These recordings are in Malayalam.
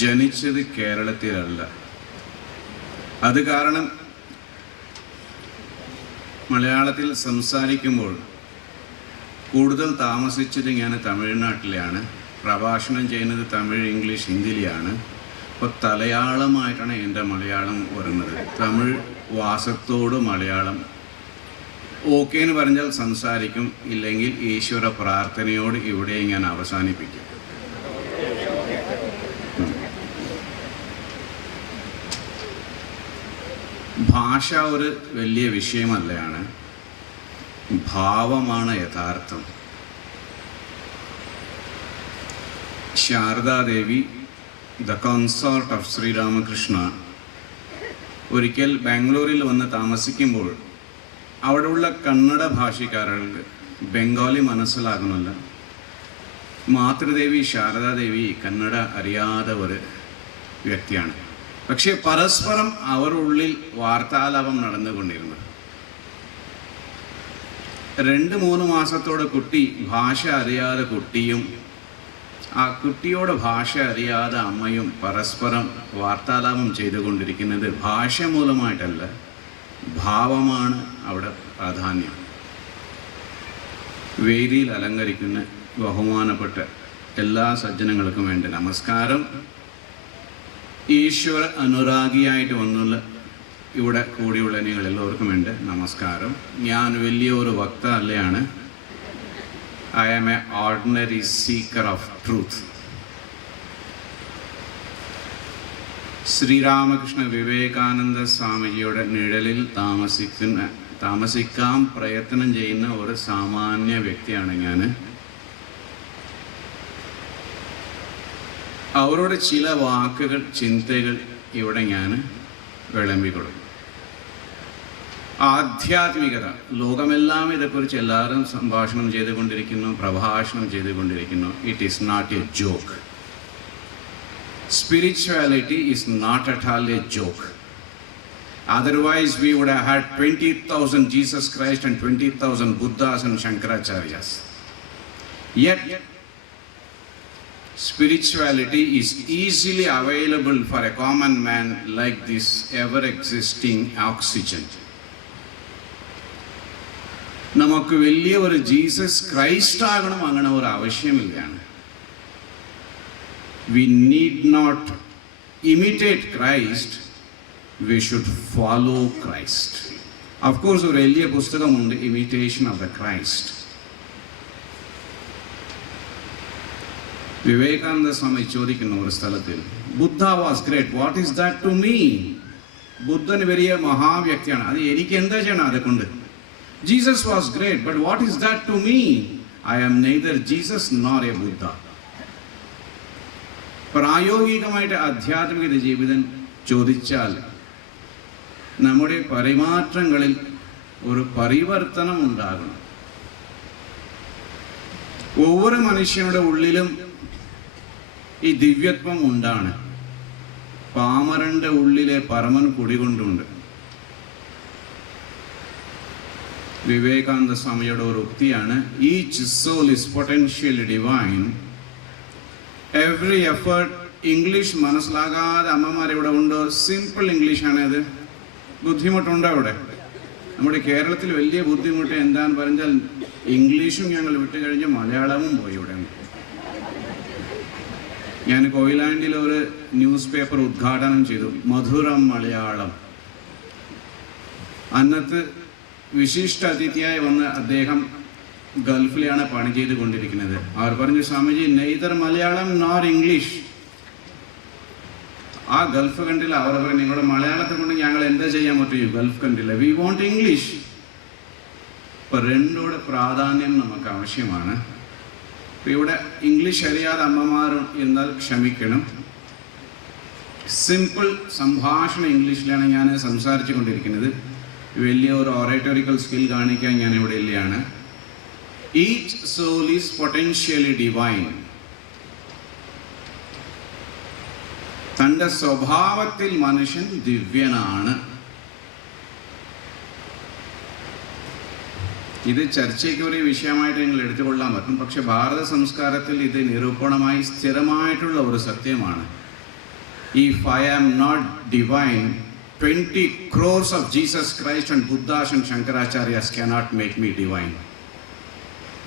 ജനിച്ചത് കേരളത്തിലല്ല. അത് കാരണം മലയാളത്തിൽ സംസാരിക്കുമ്പോൾ കൂടുതൽ താമസിച്ചത് ഞാൻ തമിഴ്നാട്ടിലാണ്. പ്രഭാഷണം ചെയ്യുന്നത് തമിഴ്, ഇംഗ്ലീഷ്, ഹിന്ദിയിലാണ്. അപ്പോൾ തലയാളമായിട്ടാണ് എൻ്റെ മലയാളം വരുന്നത്. തമിഴ് വാസത്തോട് മലയാളം ഓക്കെ എന്ന് പറഞ്ഞാൽ സംസാരിക്കും, ഇല്ലെങ്കിൽ ഈശ്വര പ്രാർത്ഥനയോട് ഇവിടെ ഞാൻ അവസാനിപ്പിക്കും. ഭാഷ ഒരു വലിയ വിഷയമല്ലാണ്, ഭാവമാണ് യഥാർത്ഥം. Sharada Devi, the consort of Sri Ramakrishna, ഒരിക്കൽ ബാംഗ്ലൂരിൽ വന്ന് താമസിക്കുമ്പോൾ അവിടെയുള്ള കന്നഡ ഭാഷക്കാർക്ക് ബംഗാളി മനസ്സിലാകുന്നില്ല. മാതൃദേവി ശാരദാദേവി കന്നഡ അറിയാത്ത ഒരു വ്യക്തിയാണ്. പക്ഷേ പരസ്പരം അവരുള്ളിൽ വാർത്താലാപം നടന്നുകൊണ്ടിരുന്നു. 2-3 മാസത്തോടെ കുട്ടി ഭാഷ അറിയാതെ കുട്ടിയും ആ കുട്ടിയോട് ഭാഷ അറിയാതെ അമ്മയും പരസ്പരം വാർത്താലാപം ചെയ്തുകൊണ്ടിരിക്കുന്നത് ഭാഷ മൂലമായിട്ടല്ല, ഭാവമാണ് അവിടെ പ്രാധാന്യം. വേദിയിൽ അലങ്കരിക്കുന്ന ബഹുമാനപ്പെട്ട എല്ലാ സജ്ജനങ്ങൾക്കും വേണ്ടി നമസ്കാരം. ഈശ്വര അനുരാഗിയായിട്ട് വന്നുള്ള ഇവിടെ കൂടിയുള്ള നിങ്ങൾ എല്ലാവർക്കും വേണ്ടി നമസ്കാരം. ഞാൻ വലിയൊരു വക്ത അല്ലയാണ്. I am an ordinary seeker of truth. Sri Ramakrishna Vivekananda സ്വാമിജിയുടെ നിഴലിൽ താമസിക്കാൻ പ്രയത്നം ചെയ്യുന്ന ഒരു സാമാന്യ വ്യക്തിയാണ് ഞാൻ. അവരുടെ ചില വാക്കുകൾ, ചിന്തകൾ ഇവിടെ ഞാൻ വിളമ്പിക്കൊടുക്കും. ആധ്യാത്മികത, ലോകമെല്ലാം ഇതേക്കുറിച്ച് എല്ലാവരും സംഭാഷണം ചെയ്തുകൊണ്ടിരിക്കുന്നു, പ്രഭാഷണം ചെയ്തുകൊണ്ടിരിക്കുന്നു. It is not a joke. Spirituality is not at all a joke. Otherwise we would have had 20,000 Jesus Christ and 20,000 Buddhas and Shankaracharyas. Yet spirituality is easily available for a common man like this ever existing oxygen. നമുക്ക് വലിയ ഒരു ജീസസ് ക്രൈസ്റ്റ് ആകണം അങ്ങനെ ഒരു ആവശ്യമില്ലാണ്. We need not imitate Christ, we should follow Christ. Of course, ഒരു വലിയ പുസ്തകമുണ്ട്, imitation of the Christ. Vivekananda Swami ചോദിക്കുന്ന ഒരു സ്ഥലത്തിൽ, Buddha was great, what is that to me? Buddhan വലിയ മഹാവ്യക്തിയാണ്, അത് എനിക്ക് എന്താ ചെയ്യണം അതുകൊണ്ട്? Jesus was great, but what is that to me? I am neither Jesus nor a Buddha. പ്രായോഗികമായിട്ട് ആധ്യാത്മിക ജീവിതം ചോദിച്ചാൽ നമ്മുടെ പെരുമാറ്റങ്ങളിൽ ഒരു പരിവർത്തനം ഉണ്ടാകണം. ഓരോ മനുഷ്യരുടെ ഉള്ളിലും ഈ ദിവ്യത്വം ഉണ്ടാണ്. പാമരന്റെ ഉള്ളിലെ പരമൻ കുടികൊണ്ടുണ്ട്. വിവേകാനന്ദ സ്വാമിയുടെ ഒരു ഉക്തിയാണ്, each soul is potentially divine, every effort. English മനസ്സിലാകാതെ അമ്മമാരിവിടെ ഉണ്ടോ? സിമ്പിൾ ഇംഗ്ലീഷാണ് അത്. ബുദ്ധിമുട്ടുണ്ടോ അവിടെ? നമ്മുടെ കേരളത്തിൽ വലിയ ബുദ്ധിമുട്ട് എന്താന്ന് പറഞ്ഞാൽ ഇംഗ്ലീഷും ഞങ്ങൾ വിട്ട് കഴിഞ്ഞ് മലയാളവും പോയി ഇവിടെ. ഞാൻ കൊയിലാണ്ടിൽ ഒരു ന്യൂസ് പേപ്പർ ഉദ്ഘാടനം ചെയ്തു, മധുരം മലയാളം. അന്നത്ത് വിശിഷ്ട അതിഥിയായി വന്ന് അദ്ദേഹം ഗൾഫിലാണ് പണി ചെയ്തുകൊണ്ടിരിക്കുന്നത്. അവർ പറഞ്ഞു, Swamiji neither Malayalam nor English. ആ ഗൾഫ് കണ്ടില്ല. അവർ പറഞ്ഞു, നിങ്ങളുടെ മലയാളത്തെ കൊണ്ട് ഞങ്ങൾ എന്താ ചെയ്യാൻ പറ്റും ഗൾഫ് കണ്ടില്ല, വി വോണ്ട് ഇംഗ്ലീഷ്. ഇപ്പൊ രണ്ടോടെ പ്രാധാന്യം നമുക്ക് ആവശ്യമാണ്. ഇവിടെ ഇംഗ്ലീഷ് അറിയാതെ അമ്മമാർ എന്നാൽ ക്ഷമിക്കണം. സിമ്പിൾ സംഭാഷണം ഇംഗ്ലീഷിലാണ് ഞാൻ സംസാരിച്ചു കൊണ്ടിരിക്കുന്നത്. വലിയ ഒരു ഓറേറ്റോറിക്കൽ സ്കിൽ കാണിക്കാൻ ഞാൻ ഇവിടെ ഇല്ലയാണ്. Each soul is potentially divine. തൻ്റെ സ്വഭാവത്തിൽ മനുഷ്യൻ ദിവ്യനാണ്. ഇത് ചർച്ചയ്ക്ക് ഒരു വിഷയമായിട്ട് നിങ്ങൾ എടുത്തുകൊള്ളാൻ പറ്റും. പക്ഷെ ഭാരത സംസ്കാരത്തിൽ ഇത് നിരൂപണമായി സ്ഥിരമായിട്ടുള്ള ഒരു സത്യമാണ്. If I am not divine, 20 crores of Jesus Christ and Buddhas and Shankaracharyas cannot make me divine.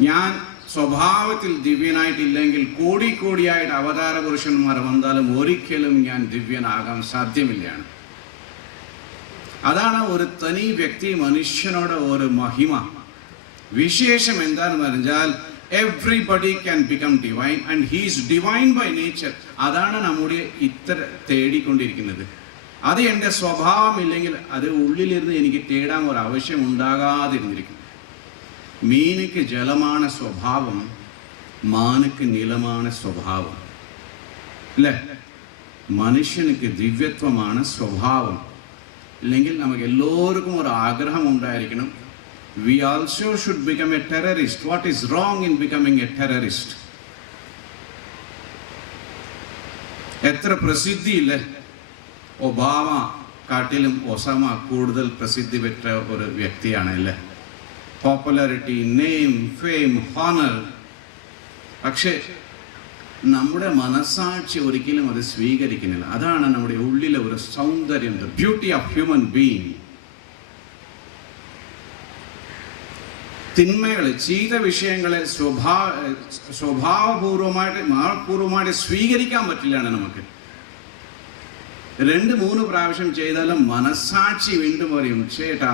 ഞാൻ സ്വഭാവത്തിൽ ദിവ്യനായിട്ടില്ലെങ്കിൽ കോടിയായിട്ട് അവതാര പുരുഷന്മാർ വന്നാലും ഒരിക്കലും ഞാൻ ദിവ്യനാകാൻ സാധ്യമില്ലാണ്. അതാണ് ഒരു തനി വ്യക്തി മനുഷ്യനോട് ഒരു മഹിമ. വിശേഷം എന്താണെന്ന് പറഞ്ഞാൽ everybody can become divine and he is divine by nature. അതാണ് നമ്മുടെ ഇത്ര തേടിക്കൊണ്ടിരിക്കുന്നത്. അത് എൻ്റെ സ്വഭാവമില്ലെങ്കിൽ അത് ഉള്ളിലിരുന്ന് എനിക്ക് തേടാൻ ഒരു ആവശ്യം ഉണ്ടാകാതിരുന്നിരിക്കും. മീനുക്ക് ജലമാണ് സ്വഭാവം, മാനുക്ക് നിലമാണ് സ്വഭാവം അല്ലേ? മനുഷ്യനുക്ക് ദിവ്യത്വമാണ് സ്വഭാവം. ഇല്ലെങ്കിൽ നമുക്ക് എല്ലാവർക്കും ഒരു ആഗ്രഹം ഉണ്ടായിരിക്കണം. We also should become a terrorist. What is wrong in becoming a terrorist? എത്ര പ്രസിദ്ധിയില്ലേ? ഒബാമ കാട്ടിലും ഒസാമ കൂടുതൽ പ്രസിദ്ധി പെറ്റ ഒരു വ്യക്തിയാണ് അല്ലേ? Popularity, name, fame, honour. പക്ഷേ നമ്മുടെ മനസ്സാക്ഷി ഒരിക്കലും അത് സ്വീകരിക്കുന്നില്ല. അതാണ് നമ്മുടെ ഉള്ളിലെ ഒരു സൗന്ദര്യം, the beauty of human being. തിന്മകളെ, ചെയ്ത വിഷയങ്ങളെ സ്വഭാവപൂർവമായിട്ട് സ്വീകരിക്കാൻ പറ്റില്ലാണ് നമുക്ക്. 2-3 പ്രാവശ്യം ചെയ്താലും മനസ്സാക്ഷി വീണ്ടും പറയും, ചേട്ടാ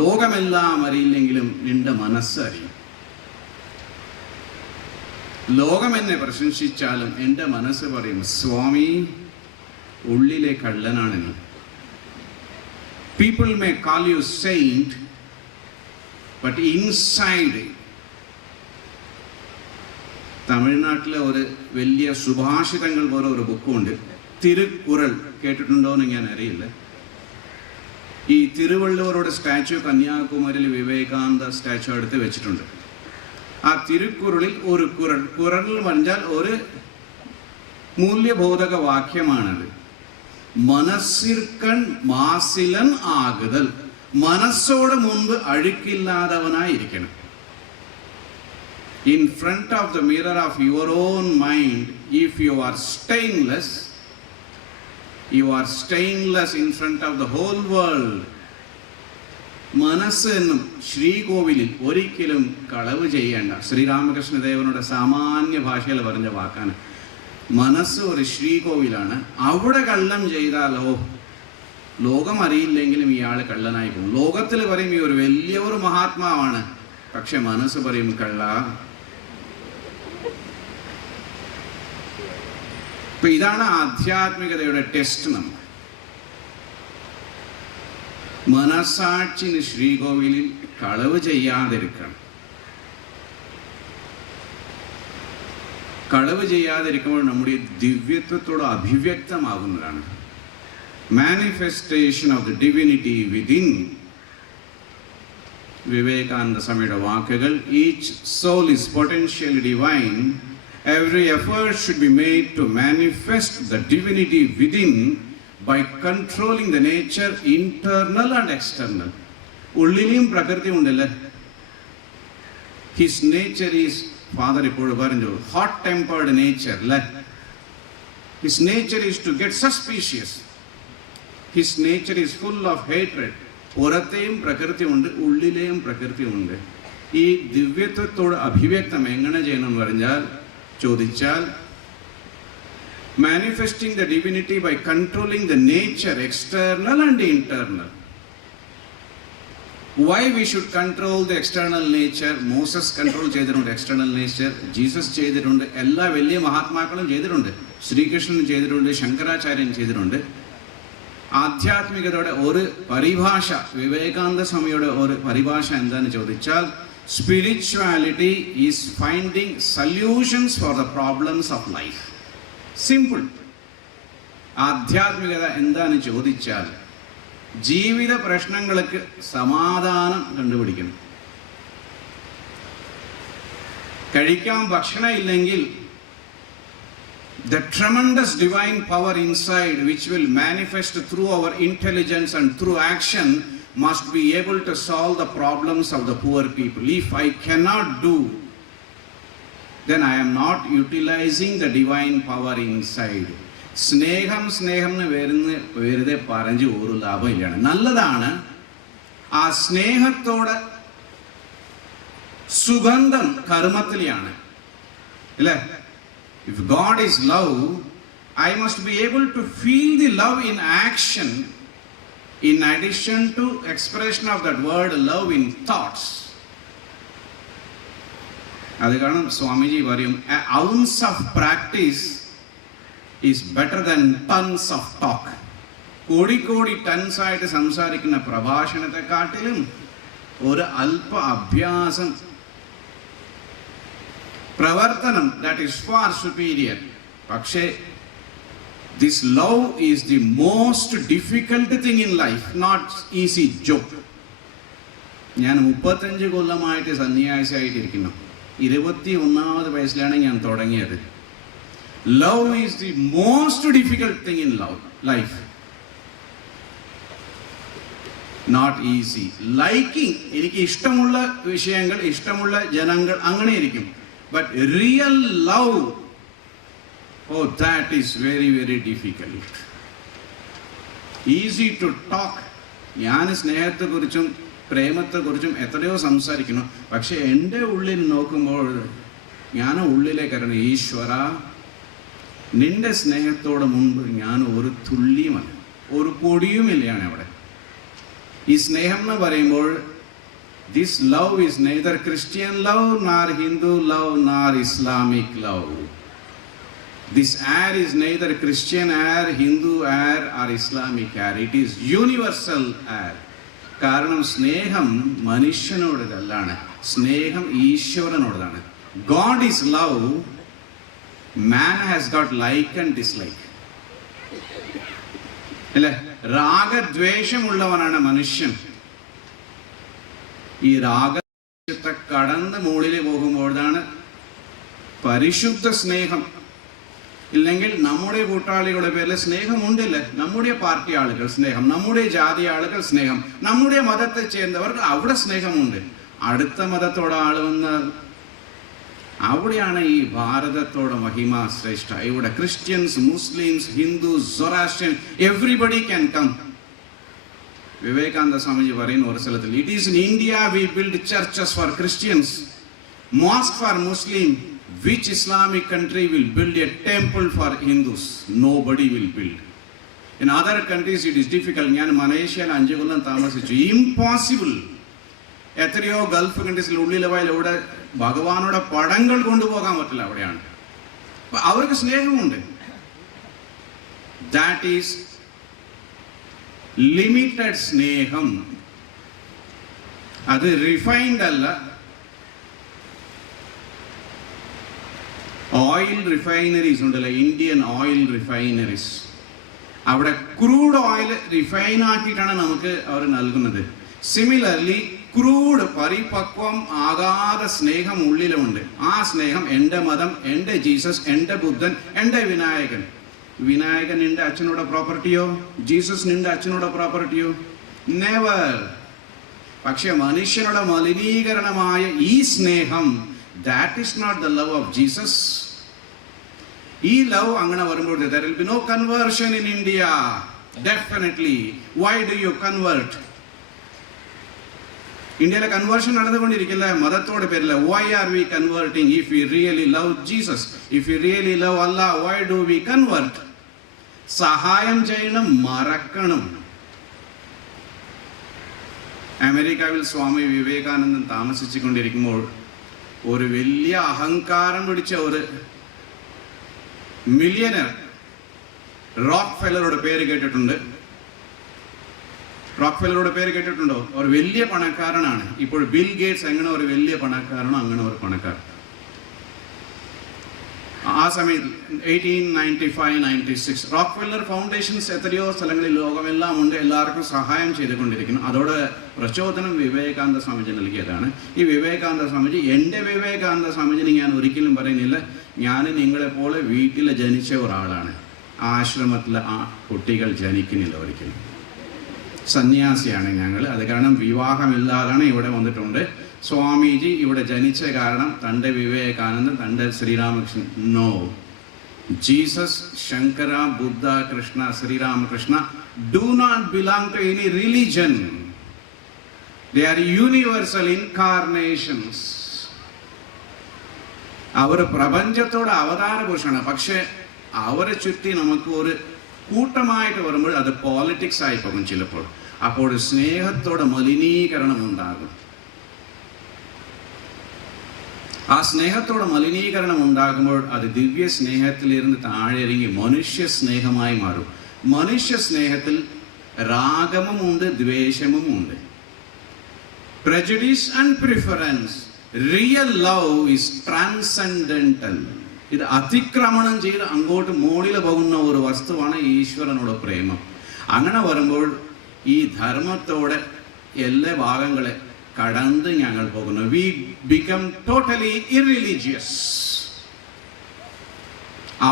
ലോകമെല്ലാം അറിയില്ലെങ്കിലും നിന്റെ മനസ്സ് അറിയും. ലോകം എന്നെ പ്രശംസിച്ചാലും എൻ്റെ മനസ്സ് പറയും, സ്വാമി ഉള്ളിലെ കള്ളനാണ് നീ. People may call you saint, but inside. തമിഴ്നാട്ടിലെ ഒരു വലിയ സുഭാഷിതങ്ങൾ പോലെ ഒരു ബുക്കുണ്ട്, തിരുക്കുറൾ. കേട്ടിട്ടുണ്ടോയെന്ന് ഞാൻ അറിയില്ല. ഈ തിരുവള്ളുവരുടെ സ്റ്റാച്യു കന്യാകുമാരിയിൽ വിവേകാനന്ദ സ്റ്റാച്യു അടുത്ത് വെച്ചിട്ടുണ്ട്. ആ തിരുക്കുറളിൽ ഒരു കുറളിൽ പറഞ്ഞാൽ ഒരു മൂല്യബോധക വാക്യമാണത്. മനസ്സിർക്കൺ മാസിലൻ ആകുതൽ. മനസ്സോട് മുമ്പ് അഴുക്കില്ലാത്തവനായിരിക്കണം. In front of the mirror of your own mind, if you are stainless, you are stainless in front of the whole world. മനസ്സ് എന്നും ശ്രീകോവിലിൽ ഒരിക്കലും കളവ് ചെയ്യേണ്ട. ശ്രീരാമകൃഷ്ണദേവനോട് സാമാന്യ ഭാഷയിൽ പറഞ്ഞ വാക്കാണ്. മനസ്സ് ഒരു ശ്രീകോവിലാണ്. അവിടെ കള്ളം ചെയ്താലോ ലോകം അറിയില്ലെങ്കിലും ഇയാൾ കള്ളനായി പോകും. ലോകത്തിൽ പറയും ഈ ഒരു വലിയൊരു മഹാത്മാവാണ്, പക്ഷെ മനസ്സ് പറയും കള്ള. ഇപ്പൊ ഇതാണ് ആധ്യാത്മികതയുടെ ടെസ്റ്റ്. നമുക്ക് മനസാക്ഷിന് ശ്രീകോവിലിൽ കളവ് ചെയ്യാതിരിക്കണം. കളവ് ചെയ്യാതിരിക്കുമ്പോൾ നമ്മുടെ ദിവ്യത്വത്തോട് അഭിവ്യക്തമാകുന്നതാണ്. Manifestation of the divinity within. Vivekananda സ്വാമിയുടെ വാക്കുകൾ, each soul is potentially divine. Every effort should be made to manifest the divinity within by controlling the nature internal and external. ഉള്ളിലെയും പ്രകൃതി ഉണ്ടല്ലേ? His nature is, ഫാദർ ഇപ്പോൾ പറഞ്ഞു, ഹോട്ട് ടെമ്പേർഡ് നേച്ചർ അല്ലേ? His nature is to get suspicious. His nature is full of hatred. പുറത്തെയും പ്രകൃതി ഉണ്ട്, ഉള്ളിലെയും പ്രകൃതി ഉണ്ട്. ഈ ദിവ്യത്വത്തോട് അഭിവ്യക്തം എങ്ങനെ ചെയ്യണമെന്ന് പറഞ്ഞാൽ ചോദിച്ചാൽ, manifesting the divinity by controlling the nature external and internal. Why we should control the external nature? Moses control ചെയ്തിട്ടുണ്ട് external nature, ജീസസ് ചെയ്തിട്ടുണ്ട്, എല്ലാ വലിയ മഹാത്മാക്കളും ചെയ്തിട്ടുണ്ട്, ശ്രീകൃഷ്ണൻ ചെയ്തിട്ടുണ്ട്, ശങ്കരാചാര്യൻ ചെയ്തിട്ടുണ്ട്. ആധ്യാത്മികതയുടെ ഒരു പരിഭാഷ, വിവേകാനന്ദ സ്വാമിയുടെ ഒരു പരിഭാഷ എന്താണെന്ന് ചോദിച്ചാൽ, spirituality is finding solutions for the problems of life. Simple. ആധ്യാത്മികത എന്താണെന്ന് ചോദിച്ചാൽ ജീവിത പ്രശ്നങ്ങൾക്ക് സമാധാനം കണ്ടുപിടിക്കണം. കഴിക്കാൻ ഭക്ഷണം ഇല്ലെങ്കിൽ the tremendous divine power inside, which will manifest through our intelligence and through action, must be able to solve the problems of the poor people. If I cannot do, then I am not utilizing the divine power inside. സ്നേഹം എന്ന് വെറുതെ പറഞ്ഞ് ഒരു ലാഭം ഇല്ലാണ്. നല്ലതാണ്. ആ സ്നേഹത്തോടെ സുഗന്ധം കർമ്മത്തിലാണ് അല്ലേ? If God is love, I must be able to feel the love in action, in addition to expression of that word love in thoughts. അത് കാരണം സ്വാമിജി പറയും, an ounce of practice is better than tons of talk. കോടി ടൺസ് ആയിട്ട് സംസാരിക്കുന്ന പ്രഭാഷണത്തെക്കാട്ടിലും ഒരു അല്പ അഭ്യാസം, പ്രവർത്തനം, that is far superior. പക്ഷേ this love is the most difficult thing in life, not easy job. ഞാൻ 35 കൊല്ലമായിട്ട് സന്യാസിയായിട്ടിരിക്കുന്നു. 21ാമത്തെ വയസ്സിലാണ് ഞാൻ തുടങ്ങിയത്. Love is the most difficult thing in life. Not easy. Liking, എനിക്ക് ഇഷ്ടമുള്ള വിഷയങ്ങൾ, ഇഷ്ടമുള്ള ജനങ്ങൾ അങ്ങനെ ഇരിക്കും. But real love, oh, that is very, very difficult. Easy to talk. ഞാൻ സ്നേഹത്തെക്കുറിച്ചും പ്രേമത്തെക്കുറിച്ചും എത്രയോ സംസാരിക്കുന്നു. പക്ഷെ എൻ്റെ ഉള്ളിൽ നോക്കുമ്പോൾ ഞാൻ ഉള്ളിലേക്കറിയുന്നു, ഈശ്വര, നിന്റെ സ്നേഹത്തോടെ മുൻപ് ഞാൻ ഒരു തുള്ളിയുമല്ല, ഒരു പൊടിയുമില്ലാണ് അവിടെ. ഈ സ്നേഹം എന്ന് പറയുമ്പോൾ this love is neither Christian love nor Hindu love nor Islamic love. This air is neither Christian air, Hindu air or Islamic air. It is universal air. കാരണം സ്നേഹം മനുഷ്യനോടല്ലാണ്, സ്നേഹം ഈശ്വരനോടതാണ്. God is love. Man has got like and dislike. അല്ലേ? രാഗദ്വേഷമുള്ളവനാണ് മനുഷ്യൻ. ഈ രാഗത്തെ കടന്ന് മുകളിൽ പോകുമ്പോഴാണ് പരിശുദ്ധ സ്നേഹം. ഇല്ലെങ്കിൽ നമ്മുടെ കൂട്ടാളികളുടെ പേരിൽ സ്നേഹമുണ്ടല്ലേ? നമ്മുടെ പാർട്ടി ആളുകൾ സ്നേഹം, നമ്മുടെ ജാതി ആളുകൾ സ്നേഹം, നമ്മുടെ മതത്തെ ചേർന്നവർക്ക് അവിടെ സ്നേഹമുണ്ട്. അടുത്ത മതത്തോടെ ആൾ വന്നാൽ അവിടെയാണ് ഈ ഭാരതത്തോടെ മഹിമ ശ്രേഷ്ഠ. ഇവിടെ Christians, Muslims, Hindus, Zoroastrian, everybody can come. Vivekananda Swamiji പറയുന്ന ഒരു സ്ഥലത്തിൽ, it is in India we build churches for Christians, mosque for Muslim. Which Islamic country will build a temple for Hindus? Nobody will build. In other countries it is difficult. ഞാൻ മലേഷ്യയിൽ 5 കൊല്ലം താമസിച്ചു. ഇംപോസിബിൾ. എത്രയോ ഗൾഫ് കൺട്രീസിൽ ഉള്ളിലവയിലൂടെ ഭഗവാനോടെ പടങ്ങൾ കൊണ്ടുപോകാൻ പറ്റില്ല. അവിടെയാണ് അവർക്ക് സ്നേഹമുണ്ട്. ദാറ്റ് ഈസ് ലിമിറ്റഡ് സ്നേഹം. അത് റിഫൈൻഡ് അല്ല. ഓയിൽ റിഫൈനറീസ് ഉണ്ടല്ലോ, ഇന്ത്യൻ ഓയിൽ റിഫൈനറീസ്. അവിടെ ക്രൂഡ് ഓയിൽ റിഫൈൻ ആക്കിയിട്ടാണ് നമുക്ക് അവർ നൽകുന്നത്. സിമിലർലി ക്രൂഡ് പരിപക്വം ആകാതെ സ്നേഹം ഉള്ളിലുമുണ്ട്. ആ സ്നേഹം എൻ്റെ മതം, എൻ്റെ ജീസസ്, എൻ്റെ ബുദ്ധൻ, എൻ്റെ വിനായകൻ. വിനായകൻ നിന്റെ അച്ഛനോட പ്രോപ്പർട്ടിയോ? ജീസസ് നിന്റെ അച്ഛനോட പ്രോപ്പർട്ടിയോ? നെവർ. പക്ഷെ മനുഷ്യനുടെ മലിനീകരണമായ ഈ സ്നേഹം, that is not the love of Jesus. ഈ ലവ് അങ്ങനെ വരുമ്പോൾ there will be no conversion in India. Definitely. Why do you convert? ഇന്ത്യയിലെ കൺവേർഷൻ നടന്നുകൊണ്ടിരിക്കില്ല മതത്തോട് പേരില്ല. Why are we converting? If we really love Jesus, if we really love Allah, why do we convert? സഹായം ചെയ്യണം, മറക്കണം. അമേരിക്കയിൽ സ്വാമി വിവേകാനന്ദൻ താമസിച്ചുകൊണ്ടിരിക്കുമ്പോൾ ഒരു വലിയ അഹങ്കാരം പിടിച്ച ഒരു മില്യനർ, റോക്ക് ഫെല്ലറുടെ പേര് കേട്ടിട്ടുണ്ട്? റോക്ക് ഫെല്ലറുടെ പേര് കേട്ടിട്ടുണ്ടോ? ഒരു വലിയ പണക്കാരനാണ്. ഇപ്പോൾ ബിൽ ഗേറ്റ്സ് എങ്ങനെ ഒരു വലിയ പണക്കാരനോ അങ്ങനെ ഒരു പണക്കാരൻ. ആ സമയത്ത് 1895-96 റോക്ക് ഫെല്ലർ ഫൗണ്ടേഷൻസ് എത്രയോ സ്ഥലങ്ങളിൽ ലോകമെല്ലാം ഉണ്ട്, എല്ലാവർക്കും സഹായം ചെയ്തുകൊണ്ടിരിക്കുന്നു. അതോടെ പ്രചോദനം വിവേകാനന്ദ സ്വാമിജി നൽകിയതാണ്. ഈ വിവേകാനന്ദ സ്വാമിജി, എൻ്റെ വിവേകാനന്ദ സ്വാമിജിന് ഞാൻ ഒരിക്കലും പറയുന്നില്ല, ഞാൻ നിങ്ങളെപ്പോലെ വീട്ടിൽ ജനിച്ച ഒരാളാണ്. ആശ്രമത്തിൽ ആ കുട്ടികൾ ജനിക്കുന്നില്ല ഒരിക്കലും. സന്യാസിയാണ് ഞങ്ങൾ. അത് കാരണം വിവാഹമില്ലാതാണ് ഇവിടെ വന്നിട്ടുണ്ട്. സ്വാമിജി ഇവിടെ ജനിച്ച കാരണം തൻ്റെ വിവേകാനന്ദൻ, തൻ്റെ Sri Ramakrishnan, no, Jesus, Shankara, Buddha, Krishna, Sri Ramakrishna do not belong to any religion. They are universal incarnations. അവർ പ്രപഞ്ചത്തോട് അവതാര പുരുഷനാണ്. പക്ഷെ അവരെ ചുറ്റി നമുക്ക് ഒരു കൂട്ടമായിട്ട് വരുമ്പോൾ അത് പോളിറ്റിക്സ് ആയി പോകും ചിലപ്പോൾ. അപ്പോൾ സ്നേഹത്തോടെ മലിനീകരണം ഉണ്ടാകും. ആ സ്നേഹത്തോടെ മലിനീകരണം ഉണ്ടാകുമ്പോൾ അത് ദിവ്യ സ്നേഹത്തിലിരുന്ന് താഴെ ഇറങ്ങി മനുഷ്യ സ്നേഹമായി മാറും. മനുഷ്യ സ്നേഹത്തിൽ രാഗമുമുണ്ട്, ദ്വേഷമുമുണ്ട്. Prejudice and preference. Real love is transcendental. ഇത് അതിക്രമണം ചെയ്ത് അങ്ങോട്ട് മുകളിൽ പോകുന്ന ഒരു വസ്തുവാണ് ഈശ്വരനോട് പ്രേമം. അങ്ങനെ വരുമ്പോൾ ഈ ധർമ്മത്തോടെ എല്ലാ ഭാഗങ്ങളെ കടന്ന് ഞങ്ങൾ പോകുന്നു. We become totally irreligious.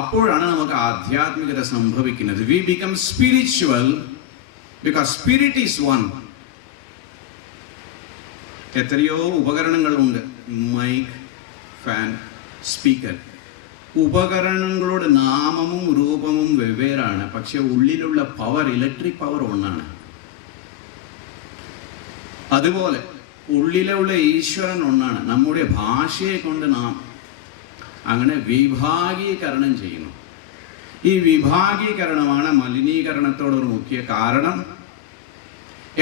അപ്പോഴാണ് നമുക്ക് ആധ്യാത്മികത സംഭവിക്കുന്നത്. We become spiritual because spirit is one. എത്രയോ ഉപകരണങ്ങളുണ്ട്. Mic, fan, speaker. ഉപകരണങ്ങളുടെ നാമവും രൂപവും വെവ്വേറാണ്. പക്ഷെ ഉള്ളിലുള്ള പവർ, ഇലക്ട്രിക് പവർ ഒന്നാണ്. അതുപോലെ ഉള്ളിലുള്ള ഈശ്വരൻ ഒന്നാണ്. നമ്മുടെ ഭാഷയെ കൊണ്ട് നാം അങ്ങനെ വിഭാഗീകരണം ചെയ്യുന്നു. ഈ വിഭാഗീകരണമാണ് മലിനീകരണത്തോടൊരു മുഖ്യ കാരണം.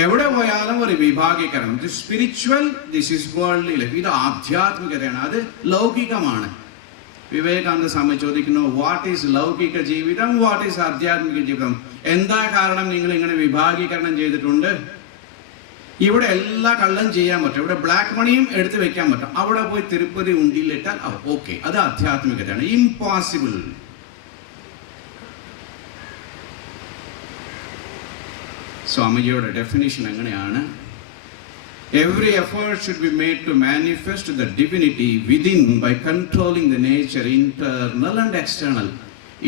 എവിടെ പോയാലും ഒരു വിഭാഗീകരണം. ഇത് spiritual, this is worldly life. ഇത് ആധ്യാത്മികതയാണ്, അത് ലൗകികമാണ്. വിവേകാനന്ദ സ്വാമി ചോദിക്കുന്നു, വാട്ട് ഈസ് ലൗകിക ജീവിതം, വാട്ട് ഈസ് ആധ്യാത്മിക ജീവിതം? എന്താ കാരണം നിങ്ങൾ ഇങ്ങനെ വിഭാഗീകരണം ചെയ്തിട്ടുണ്ട്? ഇവിടെ എല്ലാ കള്ളം ചെയ്യാൻ പറ്റും, ഇവിടെ ബ്ലാക്ക് മണിയും എടുത്ത് വെക്കാൻ പറ്റും, അവിടെ പോയി തിരുപ്പതി ഉണ്ടിയിലിട്ടാൽ ഓക്കെ, അത് ആധ്യാത്മികതയാണ്. ഇംപോസിബിൾ. സ്വാമിജിയുടെ ഡെഫിനിഷൻ എങ്ങനെയാണ്? Every effort should be made to manifest the divinity within by controlling the nature, internal and external.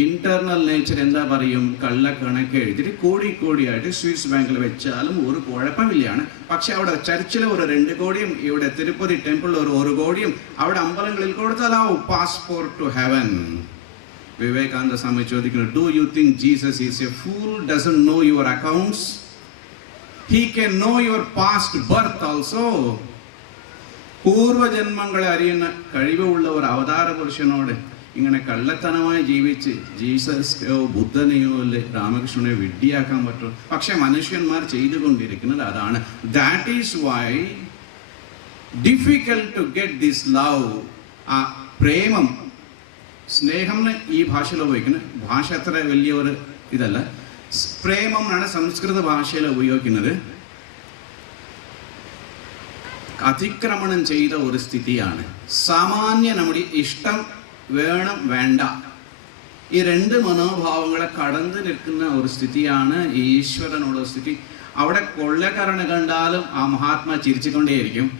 Internal nature എന്താ പറയും? കള്ളക്കണക്ക് എഴുതിയിട്ട് കോടിയായിട്ട് സ്വിസ് ബാങ്കിൽ വെച്ചാലും ഒരു കുഴപ്പമില്ലാണ്. പക്ഷെ അവിടെ ചർച്ചിൽ ഒരു 2 കോടിയും ഇവിടെ തിരുപ്പതി ടെമ്പിളിൽ ഒരു 1 കോടിയും അവിടെ അമ്പലങ്ങളിൽ കൊടുത്താലാവും പാസ്പോർട്ട് ടു ഹെവൻ. വിവേകാനന്ദ സ്വാമി ചോദിക്കുന്നു, do you think Jesus is A fool? Doesn't no your accounts? He can know your past birth also. പൂർവജന്മങ്ങളെ അറിയുന്ന കഴിവുള്ള ഒരു അവതാര പുരുഷനോട് ഇങ്ങനെ കള്ളത്തനമായി ജീവിച്ച് ജീസസ്യോ ബുദ്ധനെയോ അല്ലെ രാമകൃഷ്ണനെയോ വിഡ്ഢിയാക്കാൻ പറ്റും? പക്ഷെ മനുഷ്യന്മാർ ചെയ്തുകൊണ്ടിരിക്കുന്നത് അതാണ്. That is why difficult to get this love. ആ പ്രേമം, സ്നേഹം ഈ ഭാഷയിൽ ഉപയോഗിക്കുന്നത്. ഭാഷ അത്ര വലിയ ഒരു ഇതല്ല. പ്രേമം എന്നാണ് സംസ്കൃത ഭാഷയിൽ ഉപയോഗിക്കുന്നത്. അതിക്രമണം ചെയ്ത ഒരു സ്ഥിതിയാണ്. സാമാന്യ നമ്മുടെ ഇഷ്ടം വേണം വേണ്ട, ഈ 2 മനോഭാവങ്ങളെ കടന്നു നിൽക്കുന്ന ഒരു സ്ഥിതിയാണ് ഈശ്വരനുള്ള സ്ഥിതി. അവിടെ കൊള്ളക്കാരനെ കണ്ടാലും ആ മഹാത്മാ ചിരിച്ചുകൊണ്ടേയിരിക്കും.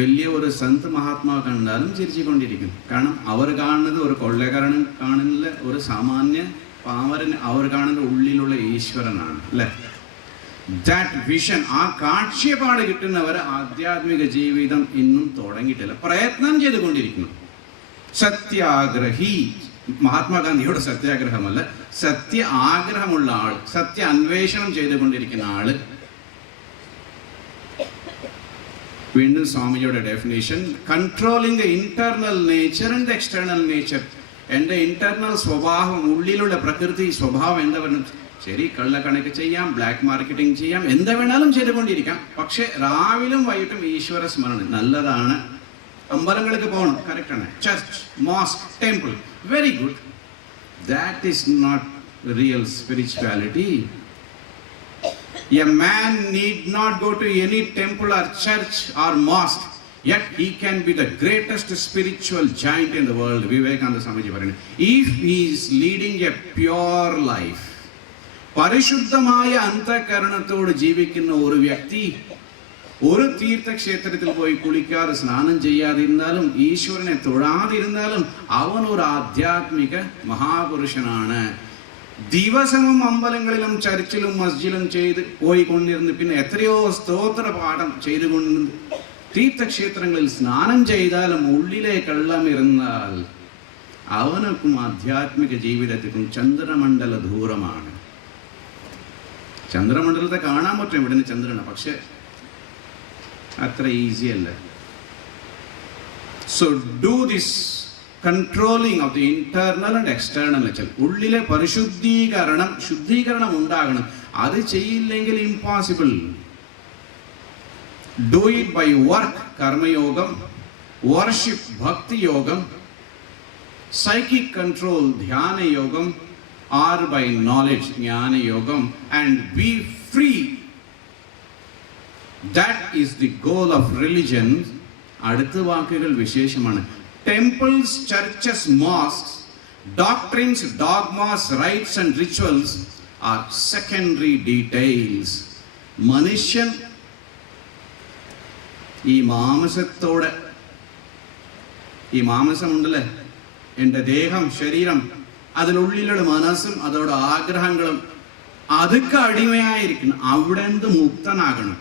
വലിയ ഒരു സന്ത് മഹാത്മാ കണ്ടാലും ചിരിച്ചുകൊണ്ടിരിക്കും. കാരണം അവർ കാണുന്നത് ഒരു കൊള്ളക്കാരനും കാണുന്നില്ല, ഒരു സാമാന്യ പാമരന് അവർ കാണുന്ന ഉള്ളിലുള്ള ഈശ്വരനാണ് അല്ലെ. ദാറ്റ് വിഷൻ, ആ കാഴ്ചപ്പാട് കിട്ടുന്നവർ ആധ്യാത്മിക ജീവിതം ഇന്നും തുടങ്ങിയിട്ടില്ല, പ്രയത്നം ചെയ്തുകൊണ്ടിരിക്കുന്നു. സത്യാഗ്രഹി, മഹാത്മാഗാന്ധിയുടെ സത്യാഗ്രഹമല്ല, സത്യ ആഗ്രഹമുള്ള ആൾ, സത്യ അന്വേഷണം ചെയ്തുകൊണ്ടിരിക്കുന്ന ആള്. വീണ്ടും സ്വാമിജിയുടെ definition, controlling the internal nature and the external nature. എൻ്റെ ഇന്റർണൽ സ്വഭാവം, ഉള്ളിലുള്ള പ്രകൃതി സ്വഭാവം എന്താ പറയുന്നത്? ശരി, കള്ളക്കണക്ക് ചെയ്യാം, ബ്ലാക്ക് മാർക്കറ്റിംഗ് ചെയ്യാം, എന്താ വേണാലും ചെയ്തുകൊണ്ടിരിക്കാം. പക്ഷെ രാവിലും വൈകിട്ടും ഈശ്വര സ്മരണം നല്ലതാണ്. അമ്പലങ്ങൾക്ക് പോകണം, കറക്റ്റാണ്. Church, mosque, temple, very good. That is not real spirituality. A man need not go to any temple or church or mosque, yet he can be the greatest spiritual giant in the world. Vivekananda Swamiji പറയുന്നു, if he is leading a pure life, പരിശുദ്ധമായ അന്തഃകരണത്തോട് ജീവിക്കുന്ന ഒരു വ്യക്തി ഒരു തീർത്ഥക്ഷേത്രത്തിൽ പോയി കുളിക്കാതെ സ്നാനം ചെയ്യാതിരുന്നാലും ഈശ്വരനെ തൊഴാതിരുന്നാലും അവൻ ഒരു ആധ്യാത്മിക മഹാപുരുഷനാണ്. ദിവസവും അമ്പലങ്ങളിലും ചർച്ചിലും മസ്ജിദിലും ചെയ്ത് പോയിക്കൊണ്ടിരുന്ന് പിന്നെ എത്രയോ സ്തോത്ര പാഠം ചെയ്തുകൊണ്ട് തീർത്ഥക്ഷേത്രങ്ങളിൽ സ്നാനം ചെയ്താലും ഉള്ളിലെ കള്ളം ഇരുന്നാൽ അവനൊക്കും ആധ്യാത്മിക ജീവിതത്തിനും ചന്ദ്രമണ്ഡല ദൂരമാണ്. ചന്ദ്രമണ്ഡലത്തെ കാണാൻ പറ്റും ഇവിടുന്ന് ചന്ദ്രനെ, പക്ഷെ അത്ര ഈസി അല്ല. So do this controlling of the internal and external വെച്ചാൽ ഉള്ളിലെ ശുദ്ധീകരണം ഉണ്ടാകണം. അത് ചെയ്യില്ലെങ്കിൽ impossible. Do it by work, കർമ്മയോഗം, വർഷിപ്പ്, ഭക്തി യോഗം, psychic control, dhyana yogam, or by knowledge, jnana yogam, and be free. That is the goal of religion. അടുത്ത വാക്കുകൾ വിശേഷമാണ്. Temples, churches, mosques, doctrines, dogmas, rites and rituals are secondary details. മനുഷ്യൻ ഈ മാംസത്തോടെ, ഈ മാംസമുണ്ടല്ലേ, എൻ്റെ ദേഹം, ശരീരം, അതിനുള്ളിലുള്ള മനസ്സും അതോടെ ആഗ്രഹങ്ങളും അതൊക്കെ അടിമയായിരിക്കണം. അവിടെ നിന്ന് മുക്തനാകണം.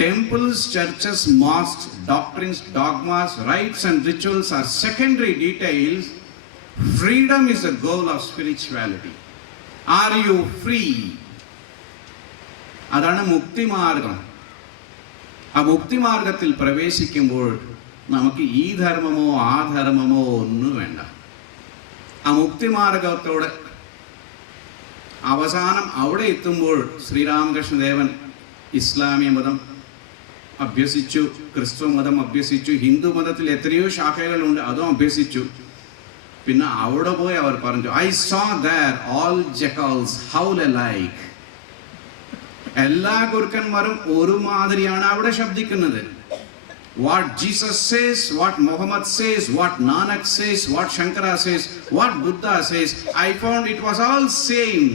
Temples, churches, mosque, doctrines, dogmas, rites and rituals are secondary details. Freedom is a goal of spirituality. Are you free? അതാണ് മുക്തിമാർഗം. ആ മുക്തിമാർഗത്തിൽ പ്രവേശിക്കുമ്പോൾ നമുക്ക് ഈ ധർമ്മമോ ആ ധർമ്മമോ ഒന്നും വേണ്ട. ആ മുക്തിമാർഗത്തോടെ അവസാനം അവിടെ എത്തുമ്പോൾ ശ്രീരാമകൃഷ്ണദേവൻ ഇസ്ലാമിക മതം അഭ്യസിച്ചു, ക്രിസ്തു മതം അഭ്യസിച്ചു, ഹിന്ദു മതത്തിൽ എത്രയോ ശാഖകളുണ്ട്, അതും അഭ്യസിച്ചു. പിന്നെ അവിടെ പോയി അവർ പറഞ്ഞു, I saw there all jackals howl alike. എല്ലാ കുറുക്കന്മാരും ഒരു മാതിരിയാണ് അവിടെ ശബ്ദിക്കുന്നത്. What Jesus says, what Muhammad says, what Nanak says, what Shankara says, what Buddha says, I found it was all same.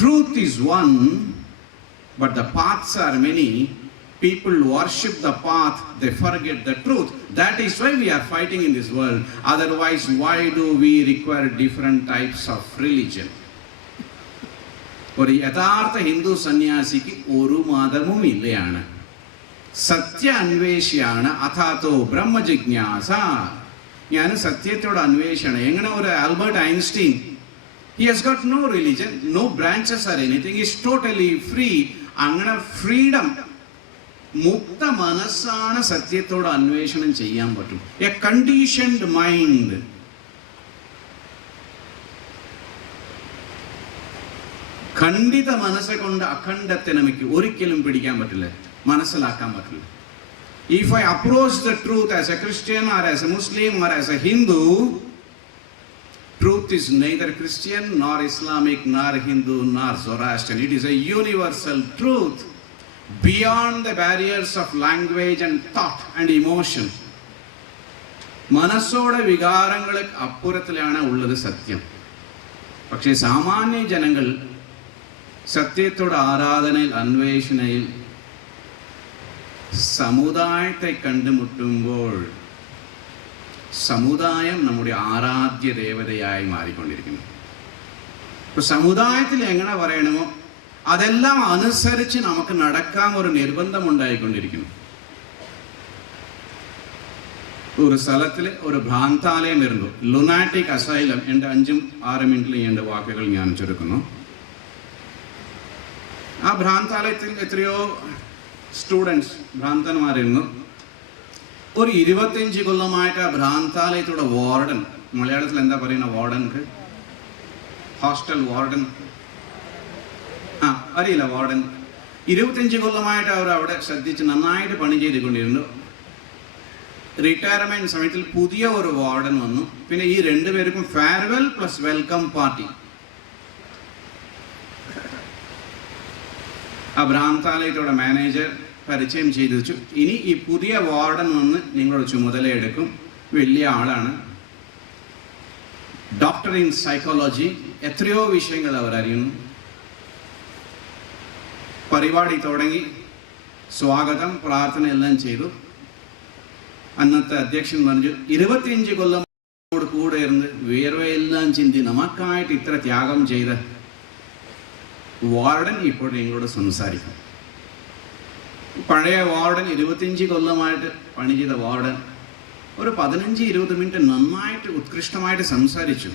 Truth is one, but the paths are many. People worship the path, they forget the truth. That is why we are fighting in this world. Otherwise, why do we require different types of religion? ഒരു യഥാർത്ഥ ഹിന്ദു സന്യാസിക്ക് ഒരു മതവും ഇല്ലയാണ്. സത്യ അന്വേഷിയാണ്. അഥാതോ ബ്രഹ്മജിജ്ഞാസ. ഞാൻ സത്യത്തോട് അന്വേഷിയാണ്. എങ്ങനെ ഒരു Albert Einstein, he has got no religion, no branches or anything, he is totally free. അങ്ങനെ ഫ്രീഡം, മുക്ത മനസ്സാണ് സത്യത്തോട് അന്വേഷണം ചെയ്യാൻ പറ്റും. എ കണ്ടീഷൻഡ് മൈൻഡ്, ഖണ്ഡിത മനസ്സ് കൊണ്ട് അഖണ്ഡത്തെ നമുക്ക് ഒരിക്കലും പിടിക്കാൻ പറ്റില്ല, മനസ്സിലാക്കാൻ പറ്റില്ല. If I approach the truth as a Christian or as a Muslim or as a Hindu, truth is neither Christian nor Islamic nor Hindu nor Zoroastrian. It is a universal truth beyond the barriers of language and thought and emotion. മനസ്സോടെ വികാരങ്ങൾക്ക് അപ്പുറത്തിലാണ് ഉള്ളത് സത്യം. പക്ഷേ സാമാന്യ ജനങ്ങൾ സത്യത്തോട് ആരാധനയിൽ, അന്വേഷണയിൽ സമുദായത്തെ കണ്ടുമുട്ടുമ്പോൾ സമുദായം നമ്മുടെ ആരാധ്യ ദേവതയായി മാറിക്കൊണ്ടിരിക്കുന്നു. ഇപ്പൊ സമുദായത്തിൽ എങ്ങനെ പറയണമോ അതെല്ലാം അനുസരിച്ച് നമുക്ക് നടക്കാൻ ഒരു നിർബന്ധം ഉണ്ടായിക്കൊണ്ടിരിക്കുന്നു. ഒരു സ്ഥലത്തിൽ ഒരു ഭ്രാന്താലയം ഇരുന്നു, ലുനാറ്റിക് അസൈലം. എൻ്റെ 5-6 മിനിറ്റിൽ എൻ്റെ വാക്കുകൾ ഞാൻ ചുരുക്കുന്നു. ആ ഭ്രാന്താലയത്തിൽ എത്രയോ സ്റ്റുഡൻസ്, ഭ്രാന്തന്മാരിരുന്നു. ഒരു 25 കൊല്ലമായിട്ട് ആ ഭ്രാന്താലയത്തോടെ വാർഡൻ, മലയാളത്തിൽ എന്താ പറയുന്ന വാർഡൻക്ക്, ഹോസ്റ്റൽ വാർഡൻ, അറിയില്ല, വാർഡൻ. 25 കൊല്ലമായിട്ട് അവർ അവിടെ ശ്രദ്ധിച്ച് നന്നായിട്ട് പണി ചെയ്തുകൊണ്ടിരുന്നു. റിട്ടയർമെന്റ് സമയത്തിൽ പുതിയ ഒരു വാർഡൻ വന്നു. പിന്നെ ഈ 2 പേർക്കും ഫെയർവെൽ പ്ലസ് വെൽക്കം പാർട്ടി. ആ ഭ്രാന്താലയത്തോടെ മാനേജർ പരിചയം ചെയ്തു വെച്ചു, ഇനി ഈ പുതിയ വാർഡൻ വന്ന് നിങ്ങളുടെ ചുമതല എടുക്കും. വലിയ ആളാണ്, ഡോക്ടർ ഇൻ സൈക്കോളജി, എത്രയോ വിഷയങ്ങൾ അവർ അറിയുന്നു. പരിപാടി തുടങ്ങി, സ്വാഗതം, പ്രാർത്ഥന എല്ലാം ചെയ്തു. അന്നത്തെ അധ്യക്ഷൻ പറഞ്ഞു, 25 കൊല്ലമോട് കൂടെ ഇരുന്ന് വേർവയെല്ലാം ചിന്തി നമുക്കായിട്ട് ഇത്ര ത്യാഗം ചെയ്ത വാർഡൻ ഇപ്പോൾ നിങ്ങളോട് സംസാരിക്കും. പഴയ വാർഡൻ, 25 കൊല്ലമായിട്ട് പണി ചെയ്ത വാർഡൻ ഒരു 15-20 മിനിറ്റ് നന്നായിട്ട് ഉത്കൃഷ്ടമായിട്ട് സംസാരിച്ചു.